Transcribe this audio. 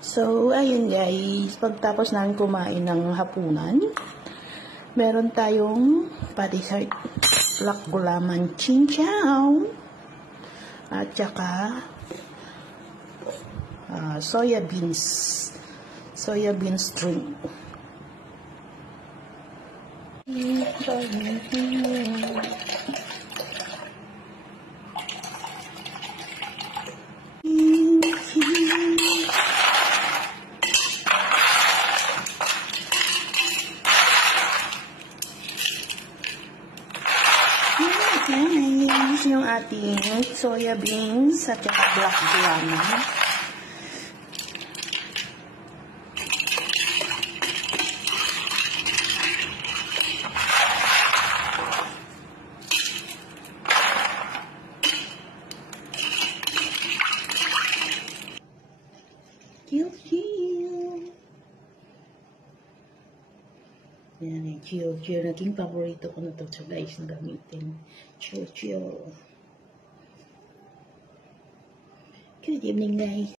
So, ayun guys, pagtapos namin kumain ng hapunan, meron tayong pa-dessert, black gulaman chinchaw, at saka soya beans drink. Guys, yung ating soya beans at saka black gulaman. Yan, chill. Naging paborito ko na ito. So guys, gamitin. Chill. Good evening guys.